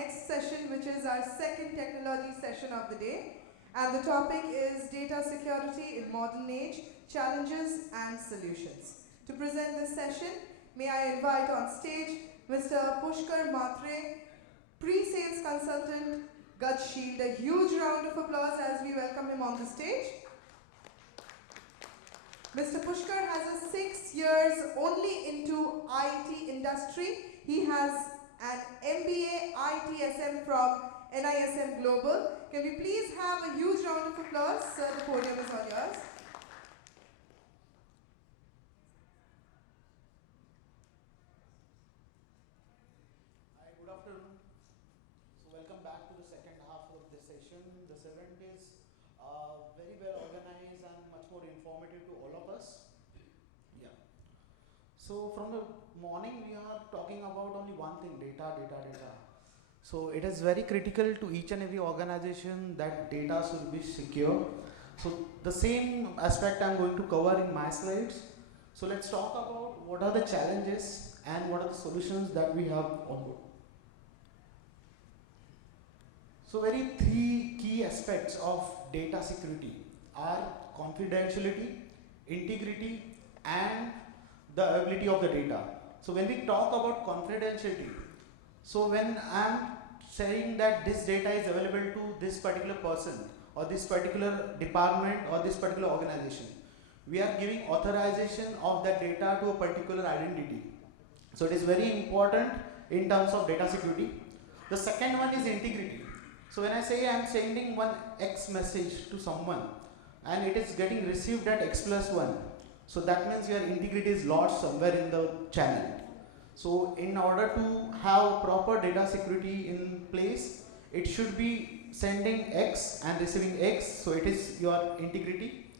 next session, which is our second technology session of the day. And the topic is data security in modern age, challenges and solutions. To present this session, may I invite on stage Mr. Pushkar Mhatre, pre-sales consultant, Gut Shield. A huge round of applause as we welcome him on the stage. Mr. Pushkar has a 6 years only into IT industry. He has an MBA ITSM from NISM Global. Can we please have a huge round of applause? Sir, the podium is all yours. Hi, good afternoon. So welcome back to the second half of this session. This event is very well organized and much more informative to all of us. Yeah. So from the morning we are talking about only one thing, data. So it is very critical to each and every organization that data should be secure. So the same aspect I'm going to cover in my slides. So let's talk about what are the challenges and what are the solutions that we have on board. So very three key aspects of data security are confidentiality, integrity and the ability of the data. So when we talk about confidentiality, so when I'm saying that this data is available to this particular person or this particular department or this particular organization, we are giving authorization of that data to a particular identity. So it is very important in terms of data security. The second one is integrity. So when I say I'm sending one X message to someone and it is getting received at X+1, so that means your integrity is lost somewhere in the channel. So in order to have proper data security in place, it should be sending X and receiving X, so it is your integrity.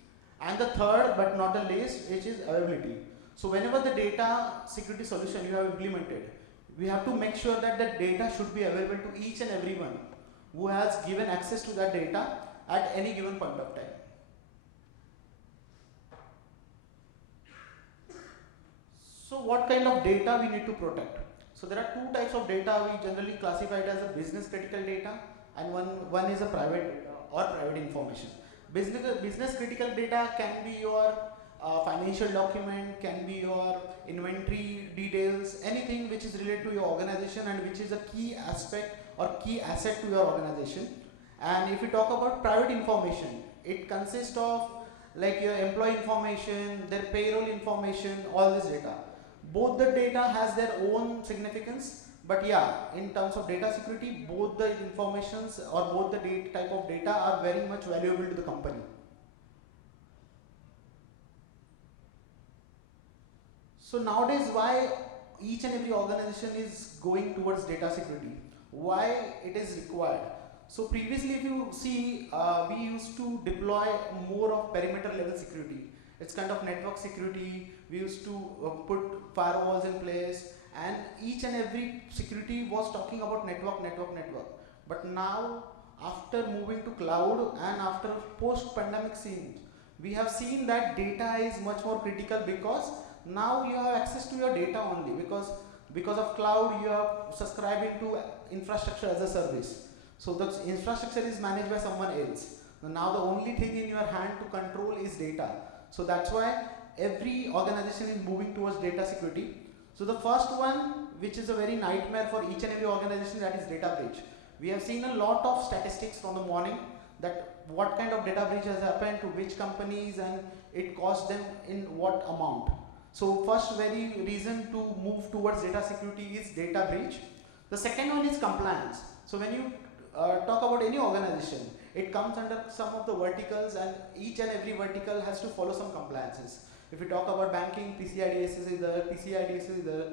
And the third but not the least, which is availability. So whenever the data security solution you have implemented, we have to make sure that the data should be available to each and everyone who has given access to that data at any given point of time. So what kind of data we need to protect? So there are two types of data we generally classify it as a business critical data and one is a private data or private information. Business critical data can be your financial document, can be your inventory details, anything which is related to your organization and which is a key aspect or key asset to your organization. And if we talk about private information, it consists of like your employee information, their payroll information, all this data. Both the data has their own significance, but yeah, in terms of data security, both the informations or both the type of data are very much valuable to the company. So nowadays, why each and every organization is going towards data security? Why it is required? So previously, if you see, we used to deploy more of perimeter level security. It's kind of network security. We used to put firewalls in place, and each and every security was talking about network. But now, after moving to cloud and after post-pandemic scenes, we have seen that data is much more critical because now you have access to your data only because of cloud you are subscribing to infrastructure as a service. So the infrastructure is managed by someone else. Now the only thing in your hand to control is data. So that's why every organization is moving towards data security. So the first one, which is a very nightmare for each and every organization, that is data breach. We have seen a lot of statistics from the morning that what kind of data breach has happened to which companies and it cost them in what amount. So first very reason to move towards data security is data breach. The second one is compliance. So when you talk about any organization, it comes under some of the verticals and each and every vertical has to follow some compliances. If we talk about banking, PCI DSS is there,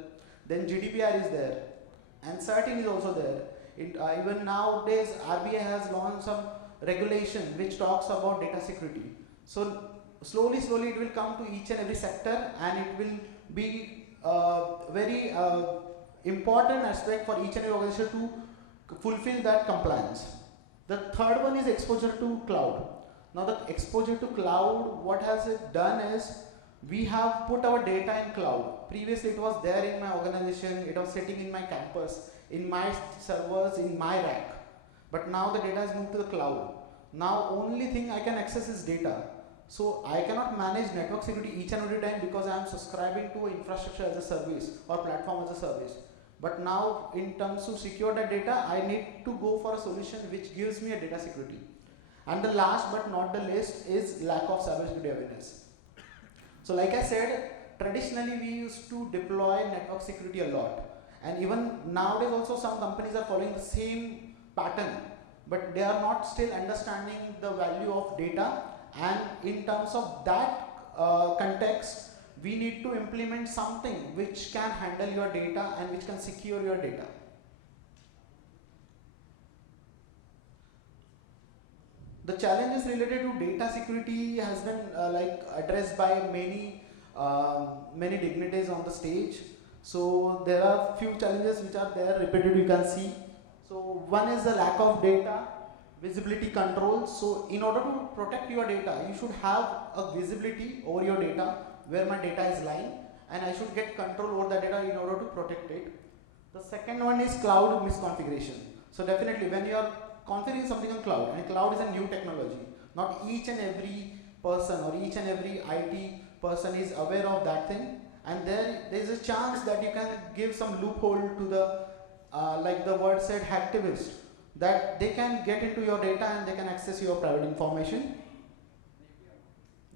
then GDPR is there, and CERT is also there. Even nowadays, RBI has launched some regulation which talks about data security. So slowly it will come to each and every sector and it will be very important aspect for each and every organization to fulfill that compliance. The third one is exposure to cloud. Now the exposure to cloud, what has it done is we have put our data in cloud. Previously it was there in my organization, it was sitting in my campus. in my servers, in my rack. But now the data is moved to the cloud. Now only thing I can access is data. So I cannot manage network security each and every time because I am subscribing to infrastructure as a service or platform as a service. But now in terms to secure that data, I need to go for a solution which gives me a data security. And the last but not the least is lack of cybersecurity awareness. So like I said, traditionally we used to deploy network security a lot. And even nowadays also some companies are following the same pattern, but they are not still understanding the value of data. And in terms of that context, we need to implement something which can handle your data and which can secure your data. The challenges related to data security has been addressed by many dignitaries on the stage. So there are few challenges which are there repeated, you can see. So one is the lack of data visibility control. So in order to protect your data, you should have a visibility over your data, where my data is lying, and I should get control over the data in order to protect it. The second one is cloud misconfiguration. So definitely when you are configuring something on cloud, and cloud is a new technology, not each and every person or each and every IT person is aware of that thing, and there is a chance that you can give some loophole to the like the word said hacktivist, that they can get into your data and they can access your private information.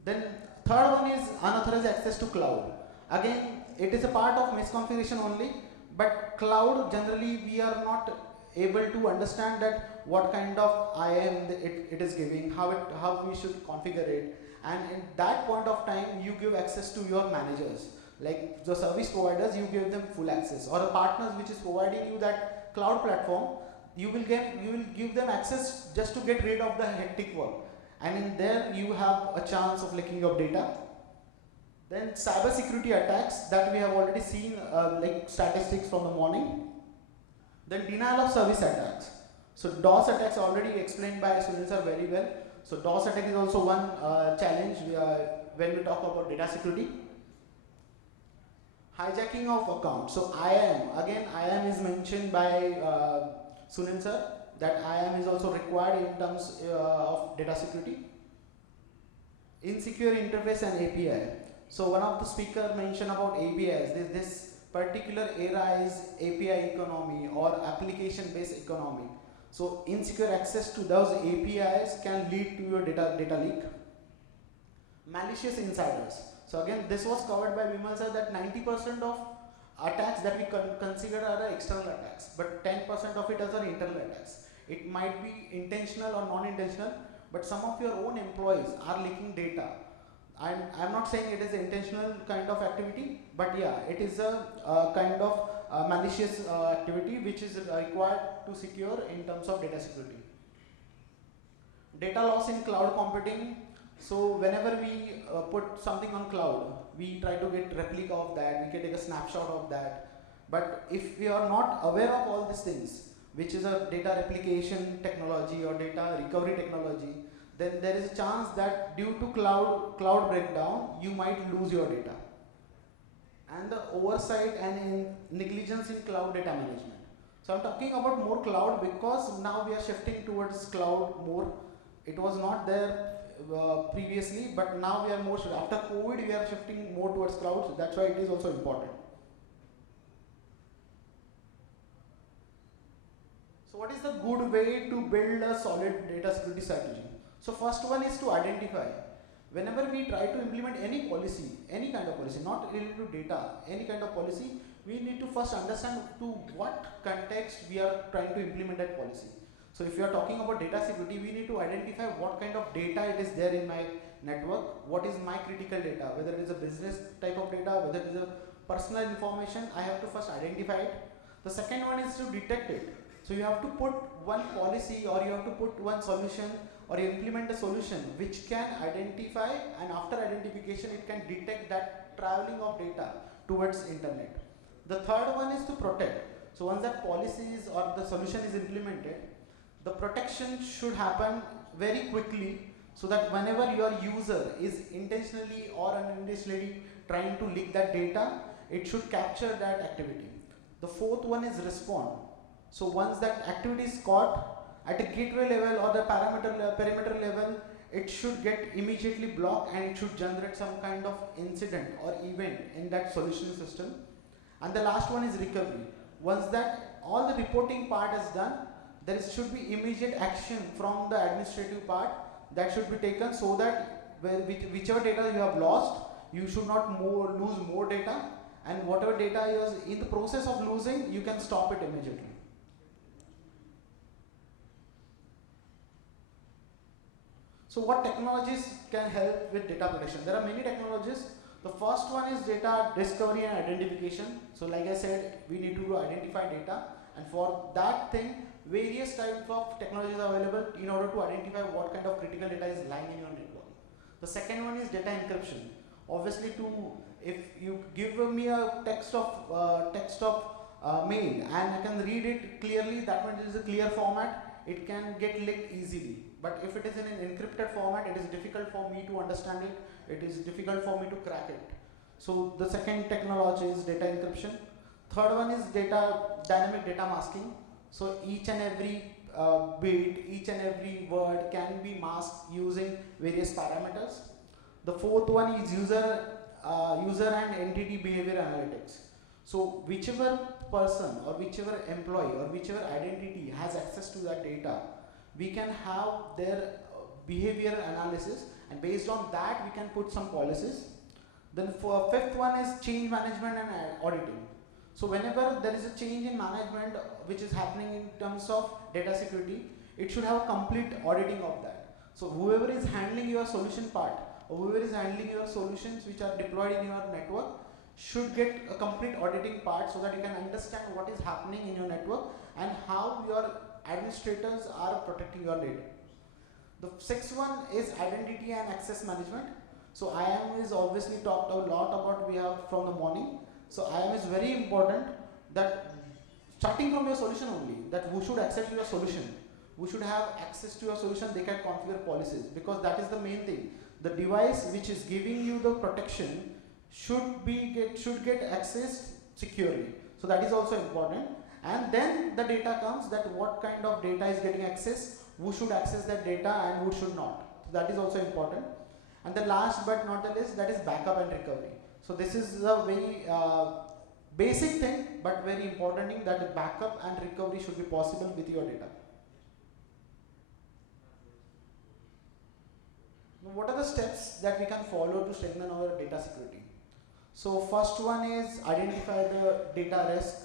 Then third one is unauthorized access to cloud. Again, it is a part of misconfiguration only, but cloud generally we are not able to understand that what kind of IAM it is giving, how we should configure it, and in that point of time you give access to your managers, like the service providers, you give them full access, or the partners which is providing you that cloud platform, you will give them access just to get rid of the hectic work, and in there you have a chance of leaking your data. Then cyber security attacks that we have already seen, like statistics from the morning. Then denial of service attacks. So DOS attacks already explained by Sunil sir very well. So DOS attack is also one challenge when we talk about data security. Hijacking of accounts. So IAM, again IAM is mentioned by Sunil sir, that IAM is also required in terms of data security. Insecure interface and API. So one of the speaker mentioned about APIs. This particular era is API economy or application based economy. So insecure access to those APIs can lead to your data leak. Malicious insiders. So again, this was covered by Vimal sir, that 90% of attacks that we consider are external attacks, but 10% of it are internal attacks. It might be intentional or non-intentional, but some of your own employees are leaking data. I'm not saying it is an intentional kind of activity, but yeah, it is a kind of malicious activity which is required to secure in terms of data security. Data loss in cloud computing. So whenever we put something on cloud, we try to get replica of that, we can take a snapshot of that. But if we are not aware of all these things, which is a data replication technology or data recovery technology, then there is a chance that due to cloud breakdown, you might lose your data. And the oversight and negligence in cloud data management. So I'm talking about more cloud because now we are shifting towards cloud more. It was not there previously, but now we are more, after COVID we are shifting more towards cloud, so that's why it is also important. So what is the good way to build a solid data security strategy? So first one is to identify. Whenever we try to implement any policy, any kind of policy, not related to data, any kind of policy, we need to first understand to what context we are trying to implement that policy. So if you are talking about data security, we need to identify what kind of data it is there in my network, what is my critical data, whether it is a business type of data, whether it is a personal information, I have to first identify it. The second one is to detect it. So you have to put one policy, or you have to put one solution, or you implement a solution which can identify, and after identification it can detect that traveling of data towards internet. The third one is to protect. So once that policy is or the solution is implemented, the protection should happen very quickly, so that whenever your user is intentionally or unintentionally trying to leak that data, it should capture that activity. The fourth one is respond. So once that activity is caught at a gateway level or the perimeter level, it should get immediately blocked and it should generate some kind of incident or event in that solution system. And the last one is recovery. Once that all the reporting part is done, there should be immediate action from the administrative part that should be taken, so that whichever data you have lost, you should not lose more data, and whatever data is in the process of losing, you can stop it immediately. So what technologies can help with data protection? There are many technologies. The first one is data discovery and identification. So like I said, we need to identify data, and for that thing, various types of technologies are available in order to identify what kind of critical data is lying in your network. The second one is data encryption. Obviously, if you give me a text of mail and I can read it clearly, that means it is a clear format, it can get leaked easily. But if it is in an encrypted format, it is difficult for me to understand it, it is difficult for me to crack it. So the second technology is data encryption. Third one is dynamic data masking. So each and every bit, each and every word can be masked using various parameters. The fourth one is user and entity behavior analytics. So whichever person or whichever employee or whichever identity has access to that data, we can have their behavior analysis, and based on that we can put some policies. Then for fifth one is change management and auditing. So whenever there is a change in management which is happening in terms of data security, it should have a complete auditing of that. So whoever is handling your solution part, or whoever is handling your solutions which are deployed in your network, should get a complete auditing part, so that you can understand what is happening in your network and how your administrators are protecting your data. The sixth one is identity and access management. So IAM is obviously talked a lot about, we have from the morning. So IAM is very important, that starting from your solution only, that who should access your solution, who should have access to your solution, they can configure policies, because that is the main thing. The device which is giving you the protection should get accessed securely. So that is also important. And then the data comes, that what kind of data is getting accessed, who should access that data and who should not. So that is also important. And the last but not the least, that is backup and recovery. So this is a very basic thing, but very important thing, that the backup and recovery should be possible with your data. Now, what are the steps that we can follow to strengthen our data security? So first one is identify the data risk.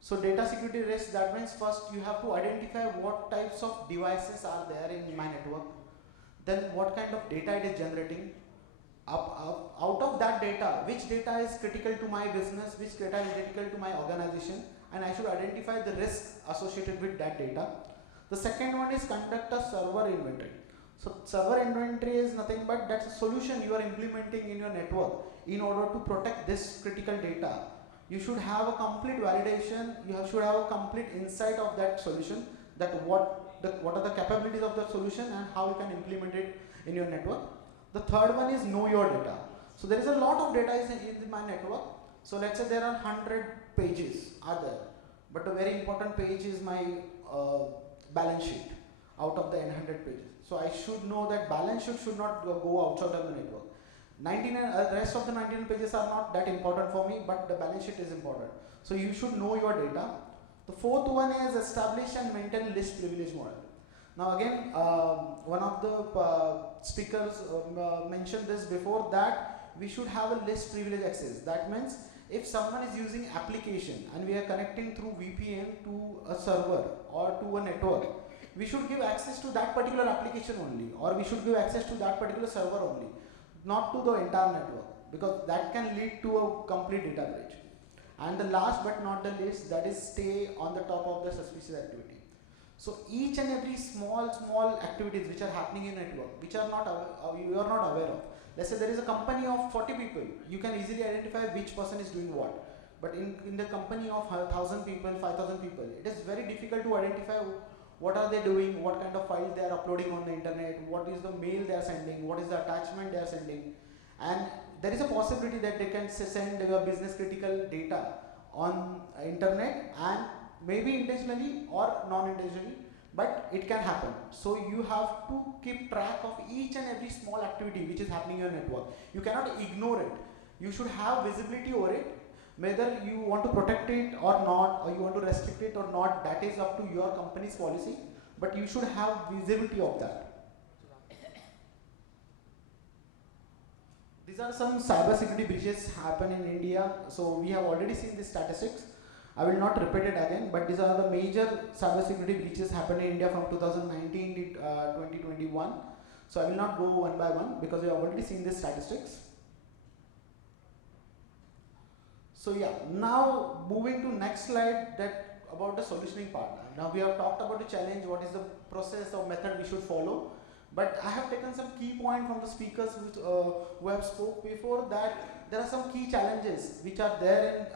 So data security risk, that means first you have to identify what types of devices are there in my network, then what kind of data it is generating. Out of that data, which data is critical to my business, which data is critical to my organization, and I should identify the risk associated with that data. The second one is conduct a server inventory. So server inventory is nothing but that's a solution you are implementing in your network in order to protect this critical data. You should have a complete validation, should have a complete insight of that solution, that what are the capabilities of the solution and how you can implement it in your network. The third one is know your data. So there is a lot of data in my network. So let's say there are 100 pages are there, but a very important page is my balance sheet out of the 100 pages. So I should know that balance sheet should not go outside of the network. Rest of the 99 pages are not that important for me, but the balance sheet is important. So you should know your data. The fourth one is establish and maintain list privilege model. Now again, one of the speakers mentioned this before, that we should have a list privilege access. That means if someone is using application and we are connecting through VPN to a server or to a network, we should give access to that particular application only, or we should give access to that particular server only, not to the entire network, because that can lead to a complete data breach. And the last but not the least, that is stay on the top of the suspicious activity. So each and every small activities which are happening in network, which are you are not aware of. Let's say there is a company of 40 people, you can easily identify which person is doing what. But in the company of 1,000 people, 5,000 people, it is very difficult to identify what are they doing, what kind of files they are uploading on the internet, what is the mail they are sending, what is the attachment they are sending. And there is a possibility that they can send their business critical data on internet, and maybe intentionally or non-intentionally, but it can happen. So you have to keep track of each and every small activity which is happening in your network. You cannot ignore it. You should have visibility over it. Whether you want to protect it or not, or you want to restrict it or not, that is up to your company's policy, but you should have visibility of that. These are some cybersecurity breaches happen in India. So we have already seen the statistics. I will not repeat it again, but these are the major cybersecurity breaches happen in India from 2019 to 2021. So I will not go one by one because we have already seen the statistics. So yeah, now moving to next slide, that about the solutioning part. Now we have talked about the challenge, what is the process or method we should follow. But I have taken some key points from the speakers who have spoke before, that there are some key challenges which are there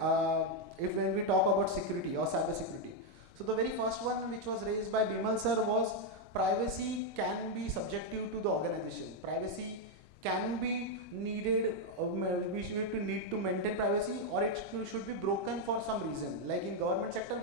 in, when we talk about security or cyber security. So the very first one which was raised by Bimal sir was privacy can be subjective to the organization. Privacy can be needed, we need to maintain privacy, or it should be broken for some reason. Like in government sector,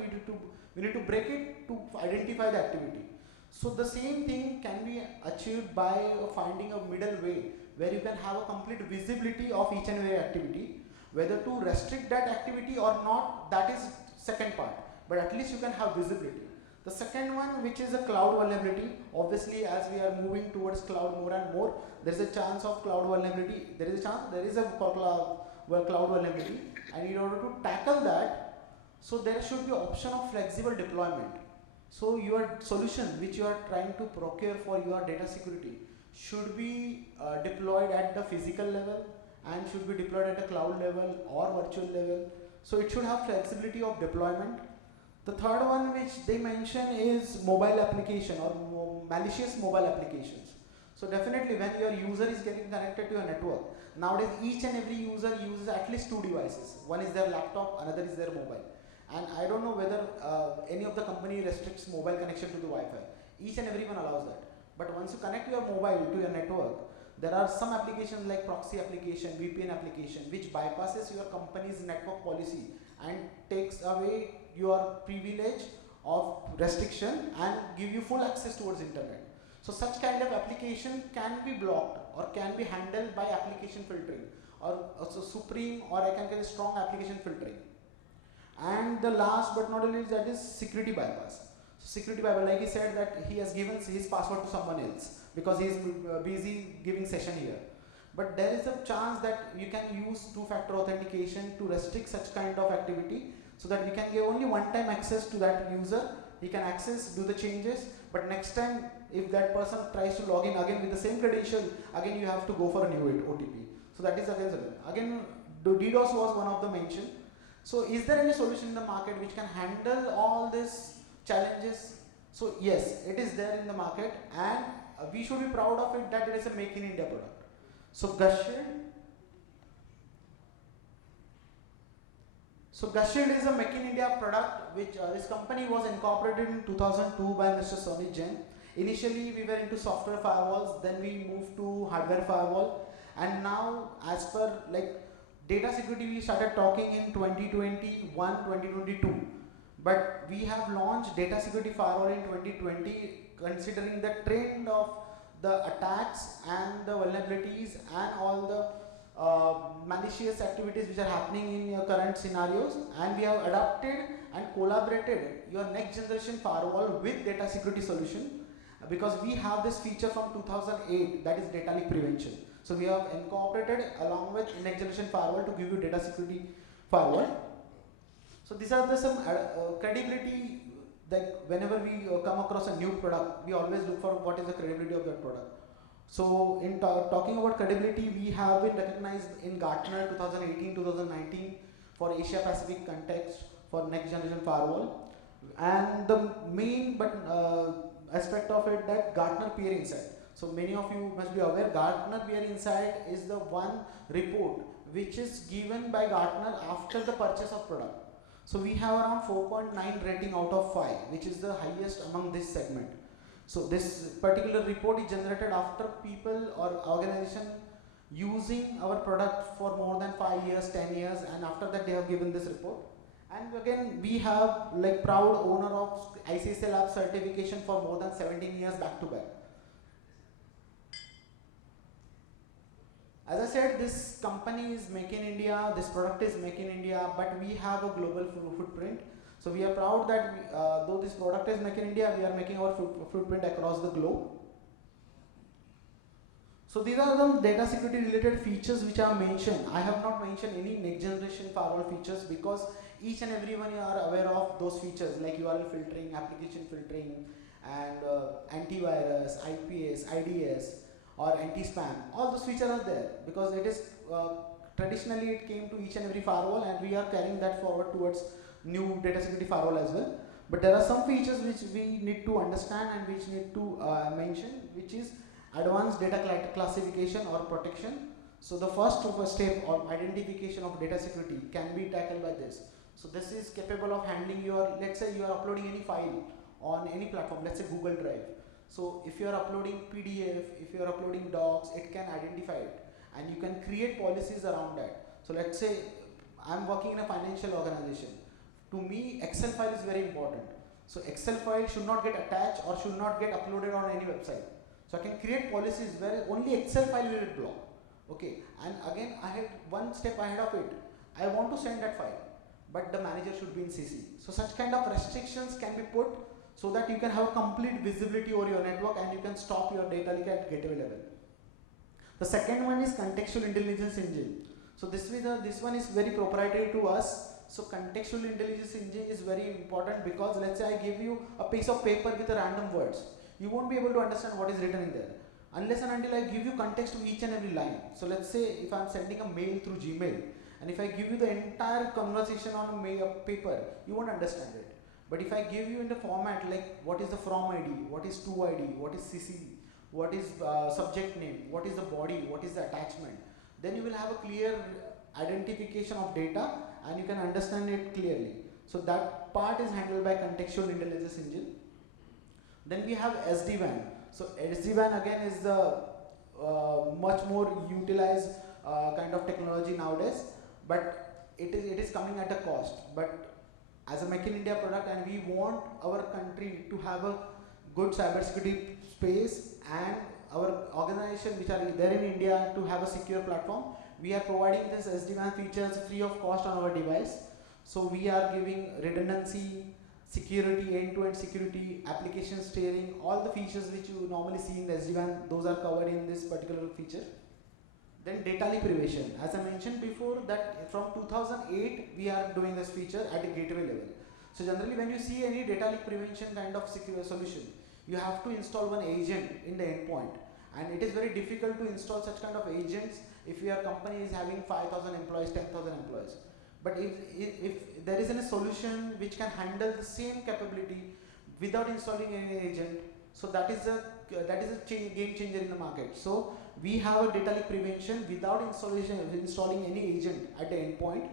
we need to break it to identify the activity. So the same thing can be achieved by finding a middle way where you can have a complete visibility of each and every activity. Whether to restrict that activity or not, that is second part, but at least you can have visibility. The second one, which is a cloud vulnerability, obviously as we are moving towards cloud more and more, there is a chance of cloud vulnerability, there is a cloud vulnerability, and in order to tackle that, so there should be option of flexible deployment. So your solution which you are trying to procure for your data security should be deployed at the physical level and should be deployed at a cloud level or virtual level. So it should have flexibility of deployment. The third one which they mention is mobile application or malicious mobile applications. So definitely when your user is getting connected to your network, nowadays each and every user uses at least two devices. One is their laptop, another is their mobile. And I don't know whether any of the company restricts mobile connection to the Wi-Fi. Each and everyone allows that. But once you connect your mobile to your network, there are some applications like proxy application, VPN application, which bypasses your company's network policy and takes away your privilege of restriction and give you full access towards internet. So such kind of application can be blocked or can be handled by application filtering, or also supreme, or I can get strong application filtering. And the last but not least, that is security bypass. So security bypass, like he said that he has given his password to someone else because he is busy giving session here. But there is a chance that you can use two-factor authentication to restrict such kind of activity, so that we can give only one-time access to that user. He can access, do the changes, but next time if that person tries to log in again with the same credential, again you have to go for a new OTP. So that is again DDoS was one of the mention. So is there any solution in the market which can handle all these challenges? So yes, it is there in the market, and we should be proud of it that it is a Make in India product. So Gushshield is a Make in India product which this company was incorporated in 2002 by Mr. Sonny Jain. Initially we were into software firewalls, then we moved to hardware firewall, and now as per like data security we started talking in 2021, 2022. But we have launched data security firewall in 2020, considering the trend of the attacks and the vulnerabilities and all the malicious activities which are happening in your current scenarios, and we have adapted and collaborated your next generation firewall with data security solution, because we have this feature from 2008, that is data leak prevention. So we have incorporated along with next generation firewall to give you data security firewall. So these are the some credibility, that whenever we come across a new product, we always look for what is the credibility of that product. So in talking about credibility, we have been recognized in Gartner 2018-2019 for Asia Pacific context for next generation firewall. And the main aspect of it, that Gartner Peer Insight. So many of you must be aware, Gartner Peer Insight is the one report which is given by Gartner after the purchase of product. So we have around 4.9 rating out of 5, which is the highest among this segment. So this particular report is generated after people or organization using our product for more than 5 years, 10 years, and after that they have given this report. And again, we have like proud owner of ICSL Lab certification for more than 17 years back to back. As I said, this company is made in India, this product is made in India, but we have a global footprint. So we are proud that though this product is made in India, we are making our footprint across the globe. So these are the data security related features which are mentioned. I have not mentioned any next generation firewall features because each and everyone are aware of those features like URL filtering, application filtering, and antivirus, IPS, IDS, or anti-spam. All those features are there because it is traditionally it came to each and every firewall, and we are carrying that forward towards new data security firewall as well. But there are some features which we need to understand and which need to mention, which is advanced data classification or protection. So the first step or identification of data security can be tackled by this. So this is capable of handling your, let's say you are uploading any file on any platform, let's say Google Drive. So if you are uploading PDF, if you are uploading docs, it can identify it and you can create policies around that. So let's say I'm working in a financial organization. To me, Excel file is very important. So Excel file should not get attached or should not get uploaded on any website. So I can create policies where only Excel file will it block. Okay, and again I had one step ahead of it. I want to send that file, but the manager should be in CC. So such kind of restrictions can be put so that you can have complete visibility over your network and you can stop your data leak at gateway level. The second one is contextual intelligence engine. So this one is very proprietary to us. So contextual intelligence engine is very important because let's say I give you a piece of paper with a random words. You won't be able to understand what is written in there unless and until I give you context to each and every line. So let's say if I'm sending a mail through Gmail and if I give you the entire conversation on a paper, you won't understand it. But if I give you in the format like what is the from ID, what is to ID, what is CC, what is subject name, what is the body, what is the attachment, then you will have a clear identification of data and you can understand it clearly. So that part is handled by contextual intelligence engine. Then we have SD-WAN. So SD-WAN again is the much more utilized kind of technology nowadays, but it is coming at a cost. But as a Make in India product, and we want our country to have a good cybersecurity space and our organization which are there in India to have a secure platform, we are providing this SD-WAN features free of cost on our device. So we are giving redundancy, security, end-to-end security, application steering, all the features which you normally see in the SD-WAN, those are covered in this particular feature. Then data leak prevention. As I mentioned before that from 2008 we are doing this feature at a gateway level. So generally when you see any data leak prevention kind of secure solution, you have to install one agent in the endpoint, and it is very difficult to install such kind of agents if your company is having 5,000 employees, 10,000 employees. But if there is a solution which can handle the same capability without installing any agent, so that is a game changer in the market. So we have a data leak prevention without installing any agent at the endpoint,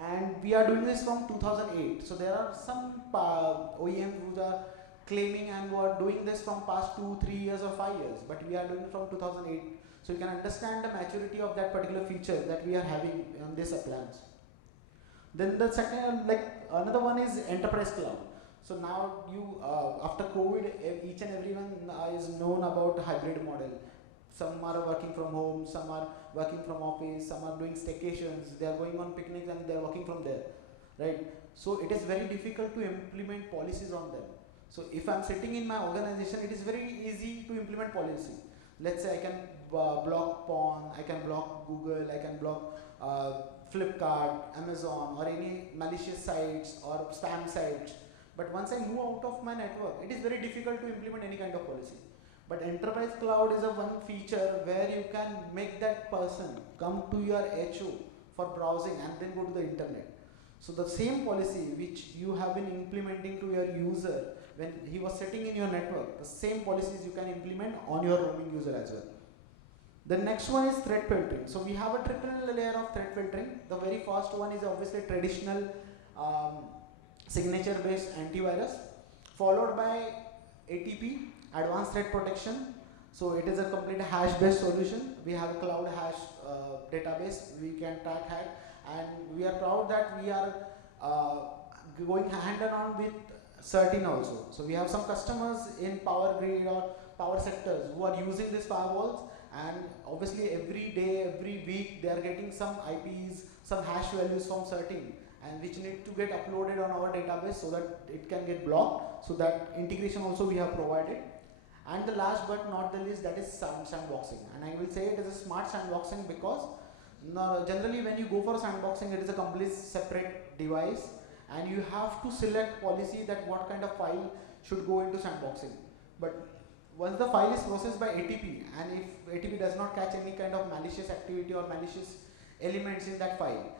and we are doing this from 2008. So there are some OEMs who are claiming and who are doing this from past 2, 3 years or 5 years, but we are doing it from 2008. So you can understand the maturity of that particular feature that we are having on this appliance. Then the second, another one is enterprise cloud. So now after COVID, each and everyone is known about the hybrid model. Some are working from home, some are working from office, some are doing staycations, they are going on picnics and they are working from there, right? So it is very difficult to implement policies on them. So if I'm sitting in my organization, it is very easy to implement policy. Let's say I can block Pawn, I can block Google, I can block Flipkart, Amazon, or any malicious sites or spam sites. But once I move out of my network, it is very difficult to implement any kind of policy. But enterprise cloud is a one feature where you can make that person come to your HO for browsing and then go to the internet. So the same policy which you have been implementing to your user when he was sitting in your network, the same policies you can implement on your roaming user as well. The next one is threat filtering. So we have a triple layer of threat filtering. The very first one is obviously traditional signature based antivirus, followed by ATP, advanced threat protection. So it is a complete hash based solution. We have a cloud hash database, we can track hack, and we are proud that we are going hand in hand with certain also. So we have some customers in power grid or power sectors who are using these firewalls, and obviously every day, every week they are getting some IPs, some hash values from certain, and which need to get uploaded on our database so that it can get blocked. So that integration also we have provided. And the last but not the least, that is sandboxing. And I will say it is a smart sandboxing because generally when you go for sandboxing, it is a completely separate device, and you have to select policy that what kind of file should go into sandboxing. But once the file is processed by ATP, and if ATP does not catch any kind of malicious activity or malicious elements in that file,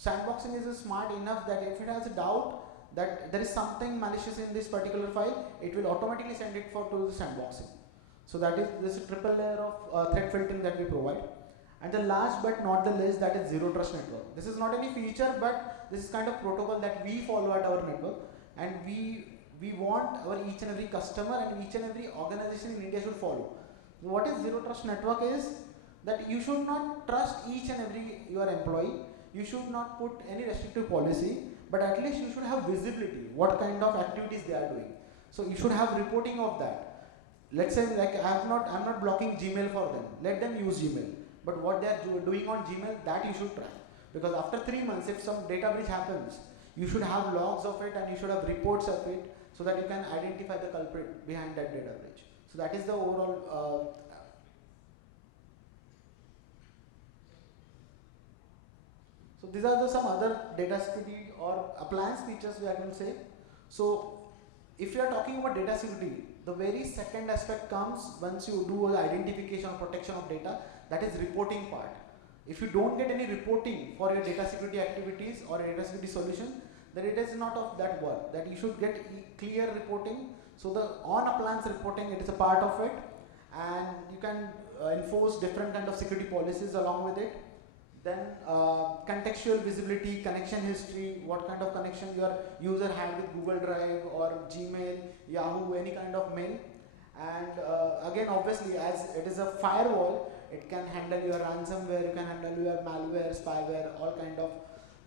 sandboxing is smart enough that if it has a doubt that there is something malicious in this particular file, it will automatically send it to the sandboxing. So that is this triple layer of threat filtering that we provide. And the last but not the least, that is zero trust network. This is not any feature, but this is kind of protocol that we follow at our network, and we want our each and every customer and each and every organization in India should follow. What is zero trust network is that you should not trust each and every your employee. You should not put any restrictive policy, but at least you should have visibility, what kind of activities they are doing. So you should have reporting of that. Let's say like I'm not blocking Gmail for them. Let them use Gmail. But what they are doing on Gmail, that you should track. Because after 3 months, if some data breach happens, you should have logs of it and you should have reports of it so that you can identify the culprit behind that data breach. So that is the overall. So these are some other data security or appliance features we are going to say. So if you are talking about data security, the very second aspect comes once you do the identification or protection of data, that is reporting part. If you don't get any reporting for your data security activities or data security solution, then it is not of that work. That you should get clear reporting. So the on appliance reporting, it is a part of it, and you can enforce different kind of security policies along with it. Then contextual visibility, connection history, what kind of connection your user had with Google Drive or Gmail, Yahoo, any kind of mail. And again, obviously, as it is a firewall, it can handle your ransomware, you can handle your malware, spyware, all kind of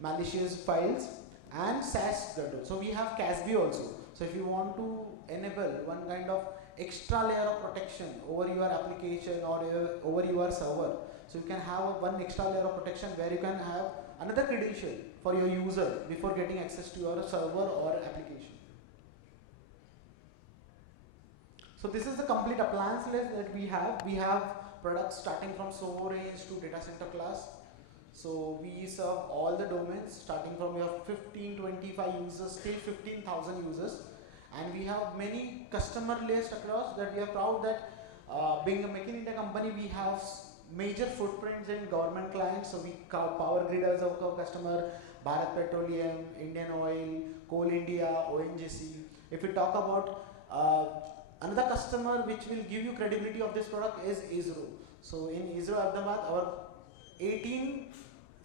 malicious files, and SaaS. So we have CASB also. So if you want to enable one kind of extra layer of protection over your application or over your server, so you can have one extra layer of protection where you can have another credential for your user before getting access to your server or application. So this is the complete appliance list that we have. We have products starting from SOHO range to data center class. So we serve all the domains starting from your 15, 25 users till 15,000 users. And we have many customer lists across that we are proud that being a Make in India company, we have major footprints in government clients. So we Power Grid as our customer, Bharat Petroleum, Indian Oil, Coal India, ONGC. If we talk about another customer which will give you credibility of this product is ISRO. So in ISRO Ahmedabad, our 18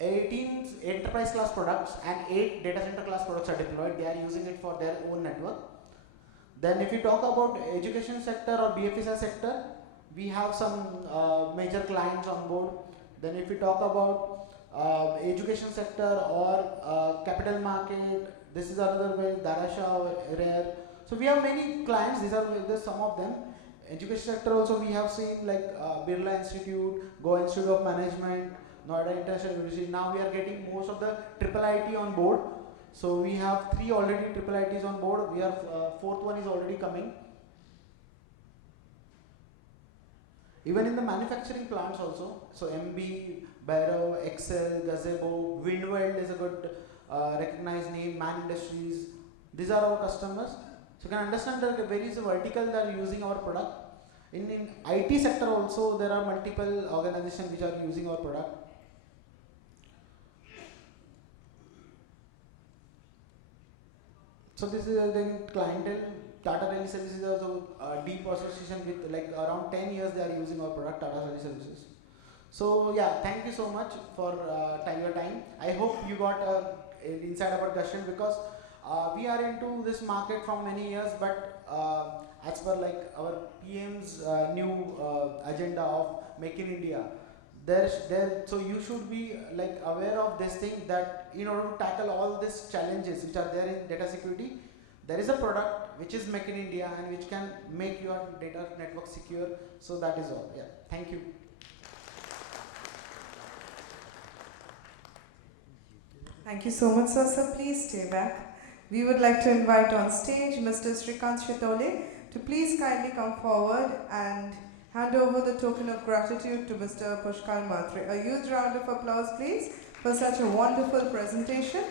enterprise class products and 8 data center class products are deployed. They are using it for their own network. Then if you talk about education sector or BFSI sector, we have some major clients on board. Then if we talk about education sector or capital market, this is another way, Darasha, Rare. So we have many clients, these are some of them. Education sector also we have seen like Birla Institute, Goa Institute of Management, Noida International University. Now we are getting most of the triple IT on board. So we have 3 already triple ITs on board. We are 4th one is already coming. Even in the manufacturing plants also. So MB, Barrow, Excel, Gazebo, Windwell is a good recognized name, Man Industries. These are our customers. So you can understand that various vertical that are using our product. In IT sector also there are multiple organizations which are using our product. So this is the clientele. Tata Tele Services is also deep association with like around 10 years they are using our product, Tata Tele Services. So yeah, thank you so much for your time. I hope you got an insight about question because we are into this market from many years, but as per like our PM's new agenda of Make in India, So you should be like aware of this thing, that in order to tackle all these challenges which are there in data security, there is a product which is made in India and which can make your data network secure. So that is all. Yeah. Thank you. Thank you so much, sir. Sir, please stay back. We would like to invite on stage Mr. Shrikant Shitole to please kindly come forward and hand over the token of gratitude to Mr. Pushkar Mhatre. A huge round of applause, please, for such a wonderful presentation.